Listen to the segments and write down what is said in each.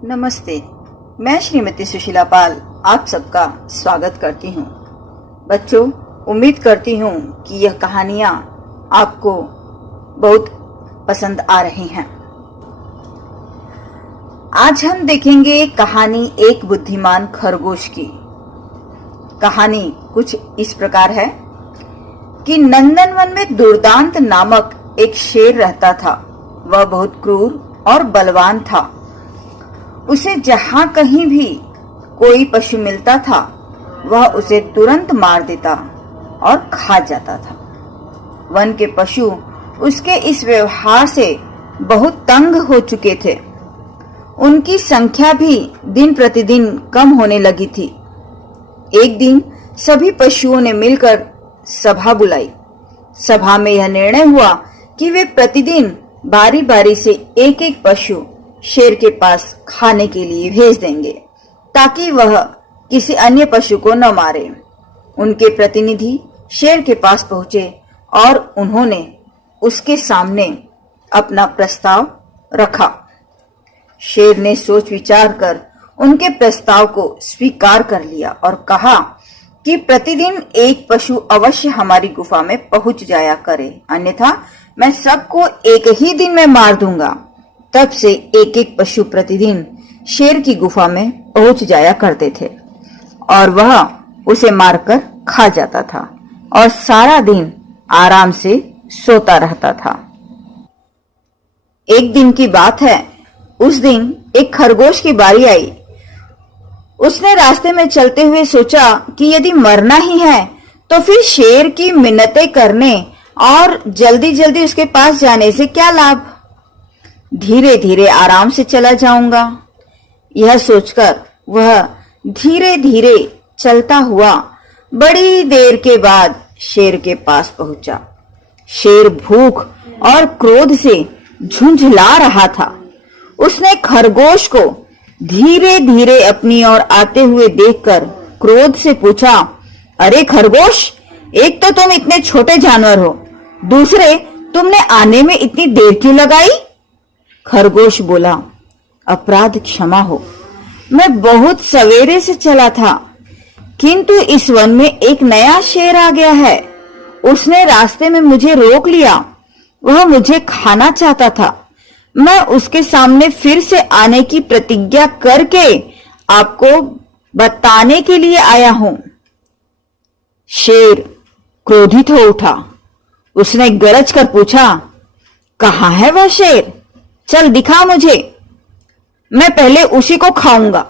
नमस्ते, मैं श्रीमती सुशीला पाल आप सबका स्वागत करती हूँ। बच्चों, उम्मीद करती हूँ कि यह कहानियाँ आपको बहुत पसंद आ रही हैं। आज हम देखेंगे कहानी एक बुद्धिमान खरगोश की। कहानी कुछ इस प्रकार है कि नंदनवन में दुर्दांत नामक एक शेर रहता था। वह बहुत क्रूर और बलवान था। उसे जहां कहीं भी कोई पशु मिलता था वह उसे तुरंत मार देता और खा जाता था। वन के पशु उसके इस व्यवहार से बहुत तंग हो चुके थे। उनकी संख्या भी दिन प्रतिदिन कम होने लगी थी। एक दिन सभी पशुओं ने मिलकर सभा बुलाई। सभा में यह निर्णय हुआ कि वे प्रतिदिन बारी बारी से एक एक पशु शेर के पास खाने के लिए भेज देंगे ताकि वह किसी अन्य पशु को न मारे। उनके प्रतिनिधि शेर के पास पहुंचे और उन्होंने उसके सामने अपना प्रस्ताव रखा। शेर ने सोच विचार कर उनके प्रस्ताव को स्वीकार कर लिया और कहा कि प्रतिदिन एक पशु अवश्य हमारी गुफा में पहुंच जाया करे, अन्यथा मैं सबको एक ही दिन में मार दूंगा। तब से एक एक पशु प्रतिदिन शेर की गुफा में पहुंच जाया करते थे और वह उसे मारकर खा जाता था और सारा दिन आराम से सोता रहता था। एक दिन की बात है, उस दिन एक खरगोश की बारी आई। उसने रास्ते में चलते हुए सोचा कि यदि मरना ही है तो फिर शेर की मिन्नतें करने और जल्दी जल्दी उसके पास जाने से क्या लाभ। धीरे धीरे आराम से चला जाऊंगा। यह सोचकर वह धीरे धीरे चलता हुआ बड़ी देर के बाद शेर के पास पहुंचा। शेर भूख और क्रोध से झुंझला रहा था। उसने खरगोश को धीरे धीरे अपनी ओर आते हुए देखकर क्रोध से पूछा, अरे खरगोश, एक तो तुम इतने छोटे जानवर हो, दूसरे तुमने आने में इतनी देर क्यों लगाई? खरगोश बोला, अपराध क्षमा हो, मैं बहुत सवेरे से चला था, किंतु इस वन में एक नया शेर आ गया है। उसने रास्ते में मुझे रोक लिया। वह मुझे खाना चाहता था। मैं उसके सामने फिर से आने की प्रतिज्ञा करके आपको बताने के लिए आया हूं। शेर क्रोधित हो उठा। उसने गरज कर पूछा, कहाँ है वह शेर? चल दिखा मुझे, मैं पहले उसी को खाऊंगा।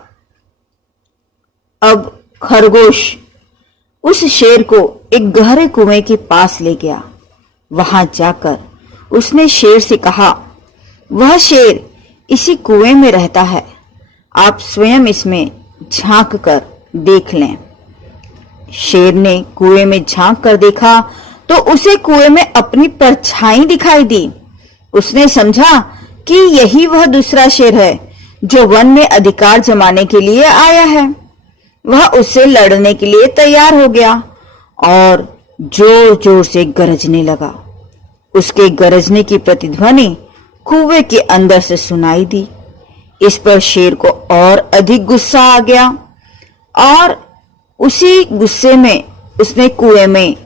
अब खरगोश उस शेर को एक गहरे कुएं के पास ले गया। वहां जाकर उसने शेर से कहा, वह शेर इसी कुएं में रहता है, आप स्वयं इसमें झांक कर देख लें। शेर ने कुएं में झांक कर देखा तो उसे कुएं में अपनी परछाई दिखाई दी। उसने समझा कि यही वह दूसरा शेर है जो वन में अधिकार जमाने के लिए आया है। वह उससे लड़ने के लिए तैयार हो गया और जोर जोर से गरजने लगा। उसके गरजने की प्रतिध्वनि कुएं के अंदर से सुनाई दी। इस पर शेर को और अधिक गुस्सा आ गया और उसी गुस्से में उसने कुएं में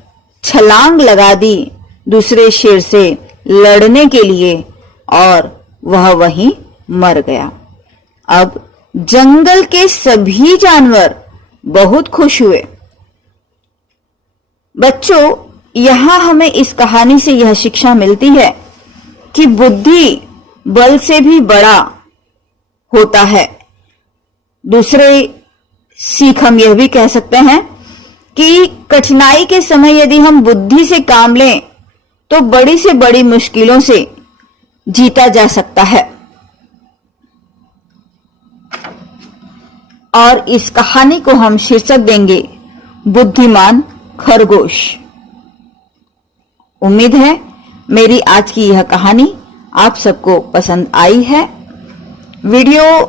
छलांग लगा दी दूसरे शेर से लड़ने के लिए और वह वहीं मर गया। अब जंगल के सभी जानवर बहुत खुश हुए। बच्चों, यहां हमें इस कहानी से यह शिक्षा मिलती है कि बुद्धि बल से भी बड़ा होता है। दूसरे सीख हम यह भी कह सकते हैं कि कठिनाई के समय यदि हम बुद्धि से काम लें तो बड़ी से बड़ी मुश्किलों से जीता जा सकता है। और इस कहानी को हम शीर्षक देंगे बुद्धिमान खरगोश। उम्मीद है मेरी आज की यह कहानी आप सबको पसंद आई है। वीडियो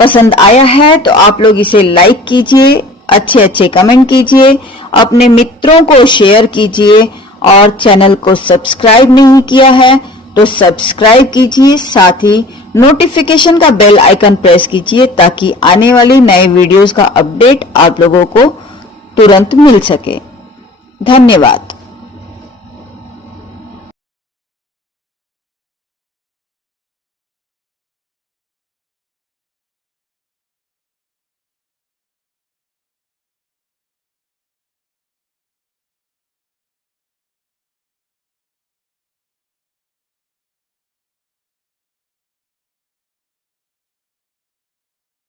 पसंद आया है तो आप लोग इसे लाइक कीजिए, अच्छे अच्छे कमेंट कीजिए, अपने मित्रों को शेयर कीजिए और चैनल को सब्सक्राइब नहीं किया है तो सब्सक्राइब कीजिए, साथ ही नोटिफिकेशन का बेल आइकन प्रेस कीजिए ताकि आने वाली नए वीडियोस का अपडेट आप लोगों को तुरंत मिल सके। धन्यवाद।